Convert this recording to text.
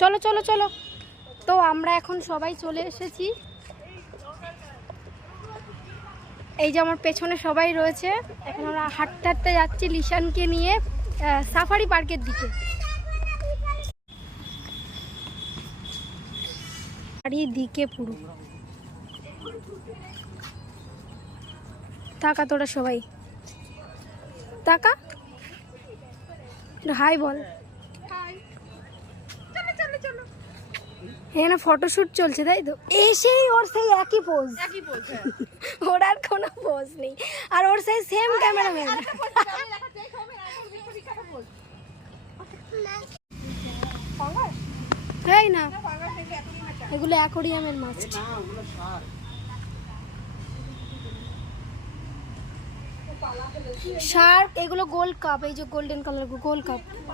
চলো চলো চলো। তো আমরা এখন সবাই চলে এসেছি, এই যে আমার পেছনে সবাই রয়েছে। এখন আমরা হাঁটতে হাঁটতে যাচ্ছি লিশানকে নিয়ে সাফারি পার্কের দিকে। চারিদিকে পুরো তাকা, তোরা সবাই তাকা, হাই বল। এখানে ফটোশুট চলছে তাই তো, এসেই ওর সেই একই পোজ, ওর আর কোনো পোজ নেই, আর ওর সেই সেম ক্যামেরাম্যান। তাই না, এগুলো অ্যাকোরিয়ামের মাছ। শার্ক, এগুলো গোল্ড কাপ, এই যে গোল্ডেন কালার গোল্ড কাপ।